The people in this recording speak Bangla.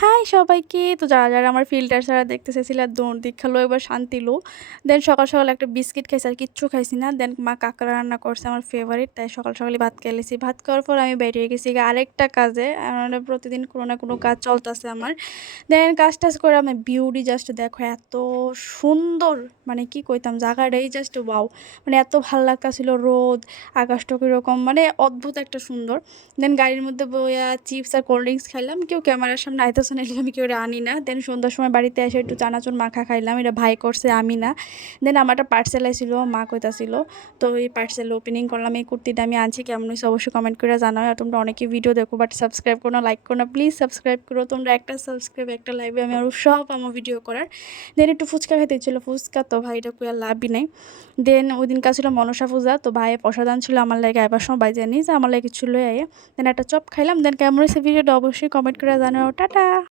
হাই সবাইকে। তো যারা আমার ফিল্টার ছাড়া দেখতে চাইছিল দৌড় দেখালো এবার শান্তি লো। দেন সকাল একটা বিস্কিট খাইছি আর কিচ্ছু খাইছি না। দেন মা কাঁকড়া রান্না করছে আমার ফেভারিট। তাই সকালে ভাত খাইলেছি। ভাত খাওয়ার পর আমি বেরিয়ে গেছি আরেকটা কাজে। প্রতিদিন কোনো না কোনো কাজ চলতেছে আমার। দেন কাজ-টাজ করে আমি বিউটি জাস্ট দেখো এত সুন্দর মানে কি কইতাম জায়গাটাই জাস্ট ওয়াও! মানে এত ভাল লাগতাছিল রোদ, আকাশটা কিরকম মানে অদ্ভুত একটা সুন্দর। দেন গাড়ির মধ্যে বইয়া চিপস আর কোল্ড ড্রিঙ্কস খাইলাম। কেউ ক্যামেরার সামনে আইতেছে না এজন্য আমি কেউরে আনি না। দেন সন্ধ্যার সময় বাড়িতে এসে একটু চানাচুর মাখা খাইলাম। এটা ভাই করছে আমি না। দেন আমার একটা পার্সেল আইছিল, মা কইতাছিল। তো এই পার্সেল ওপেনিং করলাম। এই কুর্তিটা আমি আনছি কেমন হইছে অবশ্যই কমেন্ট করে জানাও। আর তোমরা অনেকেই ভিডিও দেখো বাট সাবস্ক্রাইব করো না, লাইক করো না। প্লিজ সাবস্ক্রাইব করো। তোমরা একটা সাবস্ক্রাইব একটা লাইভে আমি আরও উৎসাহ পাবো ভিডিও করার। দেন একটু ফুচকা খেতে ইচ্ছিল, ফুচকা তো ভাইটা কই আর লাভই নাই। দেন ওইদিনকার ছিল মনসা পূজা, তো ভাইয়ের প্রসাদান ছিল আমার লাগে আইবার সময় বাইজা নিয়ে যে আমার লাগে কিছু লই আইয়া। দেন একটা চপ খাইলাম। দেন কেমন হয়েছে ভিডিওটা অবশ্যই কমেন্ট করে জানাও। টাটা।